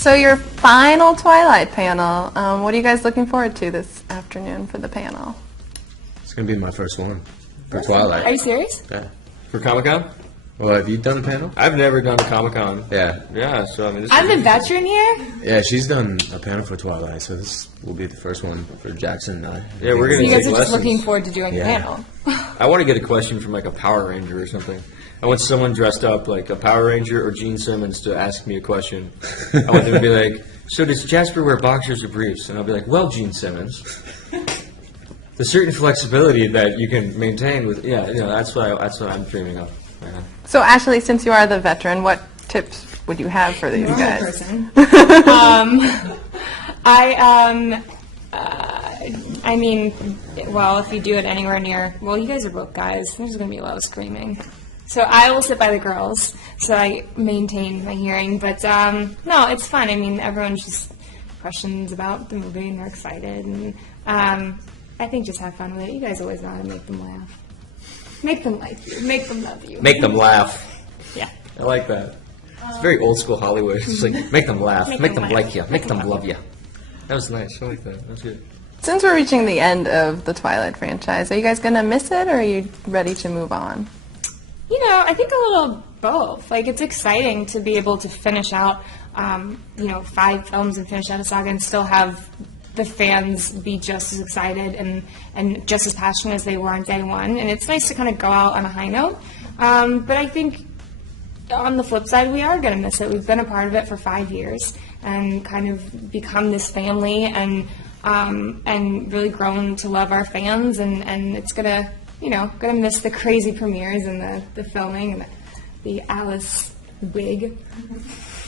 So your final Twilight panel, what are you guys looking forward to this afternoon for the panel? It's going to be my first one for Twilight. Are you serious? Yeah. For Comic-Con? Well, have you done a panel? I've never done a Comic-Con. Yeah. Yeah, so I mean... I'm the veteran here? Yeah, she's done a panel for Twilight, so this will be the first one for Jackson and I. Yeah, we're So going you to guys take are just lessons. looking forward to doing the Yeah. panel. I want to get a question from like a Power Ranger or something. I want someone dressed up like a Power Ranger or Gene Simmons to ask me a question. I want them to be like, so does Jasper wear boxers or briefs? And I'll be like, well, Gene Simmons, the certain flexibility that you can maintain with, that's what I'm dreaming of. Yeah. So Ashley, since you are the veteran, what tips would you have for these Normal guys? person. I mean, well, if you do it anywhere near, well, you guys are both guys. There's going to be a lot of screaming. So I will sit by the girls, so I maintain my hearing. But no, it's fun. I mean, everyone's just questions about the movie and they're excited. And I think just have fun with it. You guys always know how to make them laugh. Make them like you. Make them love you. Make them laugh. Yeah. I like that. It's very old school Hollywood. It's like, make them laugh, make them like you, make them love you. That was nice. I like that. That was good. Since we're reaching the end of the Twilight franchise, are you guys going to miss it, or are you ready to move on? You know, I think a little both. Like, it's exciting to be able to finish out, 5 films and finish out a saga and still have the fans be just as excited and just as passionate as they were on day one. And it's nice to kind of go out on a high note. But I think on the flip side, we are going to miss it. We've been a part of it for 5 years and kind of become this family and really grown to love our fans. And it's gonna miss the crazy premieres and the filming and the Alice wig.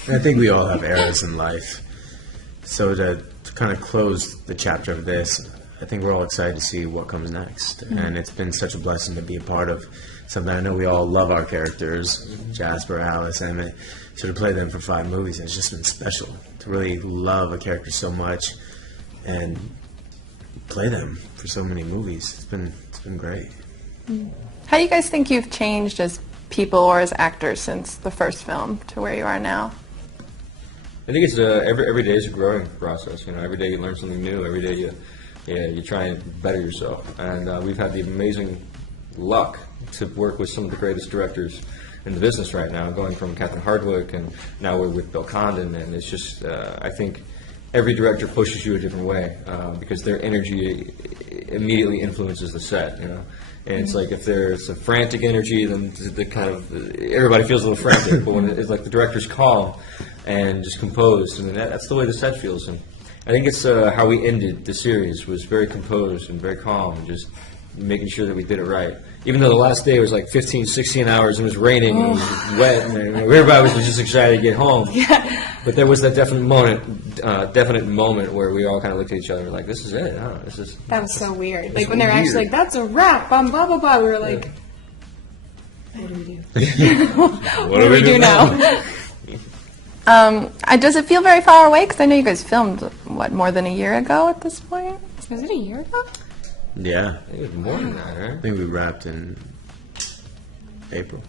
I think we all have eras in life. So to kind of close the chapter of this, I think we're all excited to see what comes next. Mm-hmm. And it's been such a blessing to be a part of something. I know we all love our characters, Jasper, Alice, Emmett. So to play them for 5 movies has just been special. To really love a character so much and play them for so many movies. It's been great. How do you guys think you've changed as people or as actors since the first film to where you are now? I think it's every day is a growing process. Every day you learn something new. Every day you try and better yourself. And we've had the amazing luck to work with some of the greatest directors in the business right now, going from Catherine Hardwicke and now we're with Bill Condon. And it's just, I think every director pushes you a different way because their energy immediately influences the set. And it's like if there's a frantic energy, then the kind of everybody feels a little frantic. But when it's like the director's calm and just composed, and that's the way the set feels. And I think it's how we ended the series was very composed and very calm, and just making sure that we did it right. Even though the last day was like 15, 16 hours, and it was raining, and it was wet, and everybody was just excited to get home. Yeah. But there was that definite moment where we all kind of looked at each other like, "This is it. Huh? This is." That was so weird. Like when they're actually like, "That's a wrap," blah blah blah. We were like, "What do we do? What do we do now?" Does it feel very far away? Because I know you guys filmed, more than a year ago at this point? Was it a year ago? Yeah. I think it was more than that, right? I think we wrapped in April.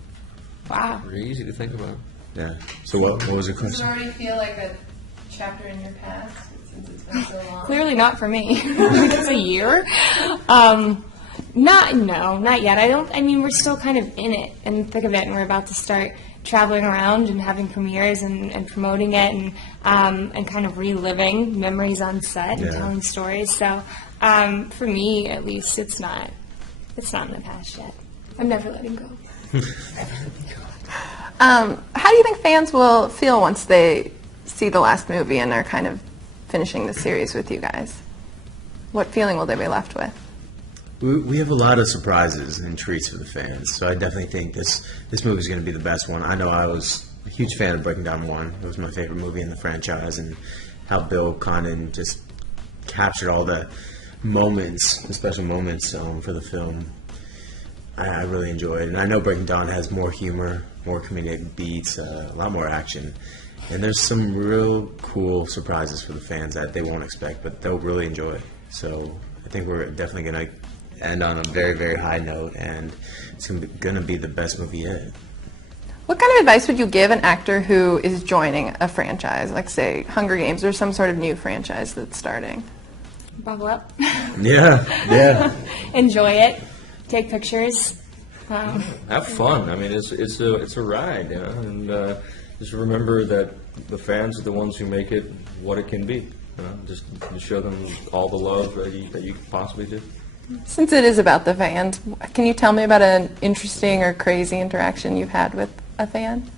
Wow. Very easy to think about. Yeah. So what was the question? already feel like a chapter in your past since it's been so long? Clearly not for me. It's a year. Not yet. I mean, we're still kind of in it, in the thick of it, and we're about to start traveling around and having premieres and promoting it and kind of reliving memories on set and telling stories. So for me, at least, it's not in the past yet. I'm never letting go. How do you think fans will feel once they see the last movie and are kind of finishing the series with you guys? What feeling will they be left with? We have a lot of surprises and treats for the fans, so I definitely think this movie is going to be the best one. I know I was a huge fan of Breaking Down 1. It was my favorite movie in the franchise, and how Bill Condon just captured all the moments, the special moments for the film. I really enjoyed it, and I know Breaking Dawn has more humor, more comedic beats, a lot more action, and there's some real cool surprises for the fans that they won't expect, but they'll really enjoy. So I think we're definitely going to end on a very, very high note, and it's going to be the best movie yet. What kind of advice would you give an actor who is joining a franchise, like say Hunger Games or some sort of new franchise that's starting? Buckle up. Yeah. Enjoy it. Take pictures. Have fun. I mean, it's a ride, you know, and just remember that the fans are the ones who make it what it can be. You know, just show them all the love that you can possibly do. Since it is about the fans, can you tell me about an interesting or crazy interaction you've had with a fan?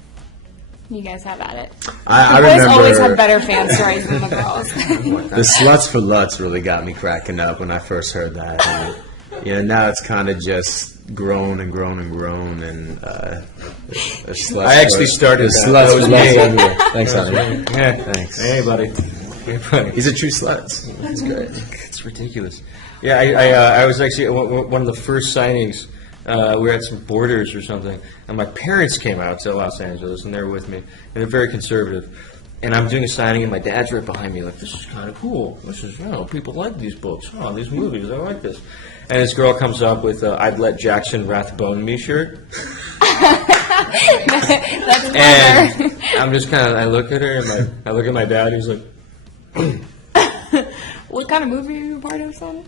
You guys have at it. I The boys remember always have better fan stories than the girls. the Sluts for Lutz really got me cracking up when I first heard that. And, you know, now it's kind of just grown and grown and grown, and I actually started the that. Sluts That was for Lutz me. everywhere. Thanks, honey. Yeah. Thanks. Hey, buddy. Hey, buddy. He's a true slut. That's great. It's ridiculous. Yeah, I was actually one of the first signings. We were at some Borders or something, and my parents came out to Los Angeles, and they were with me, and they're very conservative. And I'm doing a signing, and my dad's right behind me, like, this is kind of cool. This is, you know, people like these books. Oh, these movies, I like this. And this girl comes up with I'd Let Jackson Rathbone Me shirt. That's And I'm just kind of, I look at her, and I look at my dad, he's like, What kind of movie are you a part of, son?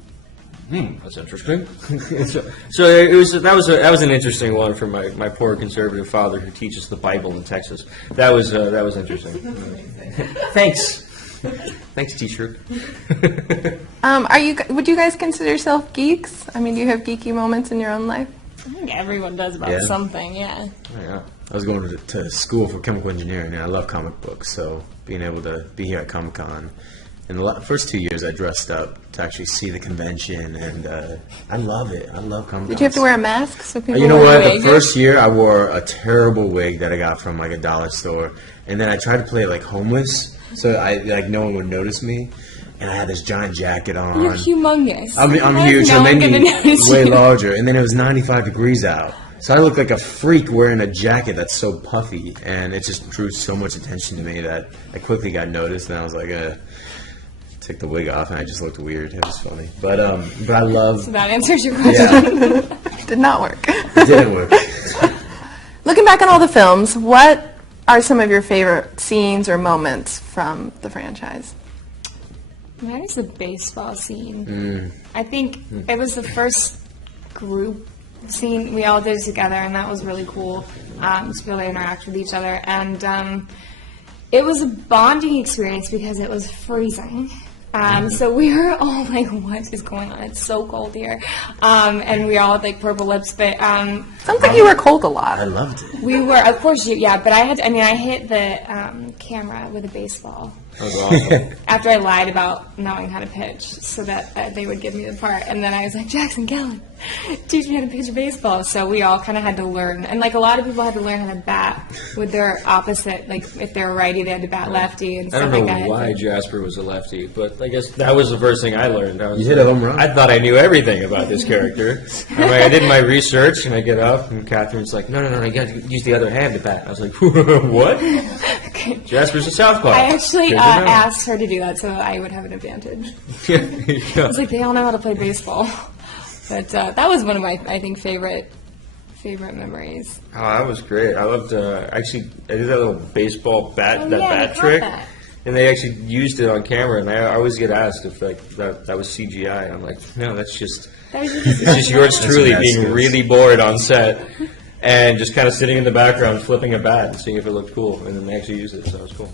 That's interesting. so that was an interesting one for my poor conservative father who teaches the Bible in Texas. That was interesting. Thanks, teacher. Would you guys consider yourself geeks? I mean, do you have geeky moments in your own life? I think everyone does about Yeah. something, yeah. Oh, yeah. I was going to school for chemical engineering, and I love comic books, so being able to be here at Comic-Con. In the first 2 years, I dressed up to actually see the convention, and I love it. I love Comic-Con. Did you have to wear a mask so people? You know wear what? a wig? The first year, I wore a terrible wig that I got from like a dollar store, and then I tried to play like homeless, so no one would notice me. And I had this giant jacket on. You're humongous. I'm How is huge. no I'm one gonna notice way you? larger, and then it was 95 degrees out. So I look like a freak wearing a jacket that's so puffy, and it just drew so much attention to me that I quickly got noticed, and I was like, took the wig off, and I just looked weird. It was funny, but I love. So that answers your question. Yeah, Did not work. it didn't work. Looking back on all the films, what are some of your favorite scenes or moments from the franchise? Mine is the baseball scene. I think it was the first group scene we all did together, and that was really cool to be able to interact with each other. And it was a bonding experience because it was freezing. So we were all like, what is going on? It's so cold here. And we all had like purple lips, but Sounds like you were cold a lot. I loved it. we were, of course, yeah, but I hit the camera with a baseball. That was awesome. After I lied about knowing how to pitch so that they would give me the part. And then I was like, Jackson, Kellan, teach me how to pitch a baseball. So we all kind of had to learn. And like a lot of people had to learn how to bat with their opposite. Like if they were righty, they had to bat lefty and I stuff don't like know that. why Jasper was a lefty, but I guess that was the first thing I learned. You hit a home run. I thought I knew everything about this character. I did my research, and I get up, and Catherine's like, no, you got to use the other hand to bat. I was like, what? Jasper's a southpaw. I actually Good to know. asked her to do that so I would have an advantage. Yeah. I was like, they all know how to play baseball. But that was one of my, I think, favorite memories. Oh, that was great. I loved, actually, I did that little baseball bat, Oh, that yeah, bat I caught trick. that. And they actually used it on camera, and I always get asked if like that was CGI. And I'm like, no, that's just That was it's just yours truly That's being skills. really bored on set and just kind of sitting in the background flipping a bat and seeing if it looked cool. And then they actually used it, so it was cool.